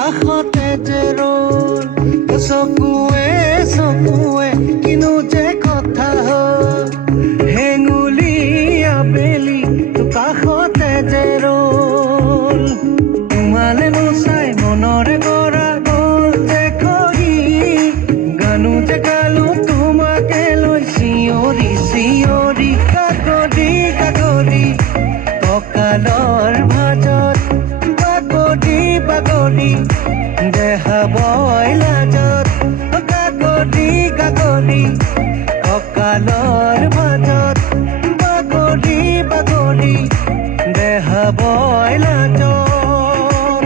কাষতে যে ৰল চকুৱে চকুৱে কিনো যে কথা হ'ল হেঙুলি আবেলি কাষতে যে ৰল তোমালে নোচাই মনৰে কৰা গ'ল যে খহি গানো যে গালো তোমাকে লৈ চিঞৰি চিঞৰি কাকলি কাকলি কঁকালৰ ভাজত বাগৰি বাগৰি দেহাবই লাজত কাকলি কাকলি কঁকালৰ ভাজত বাগৰি বাগৰি দেহাবই লাজত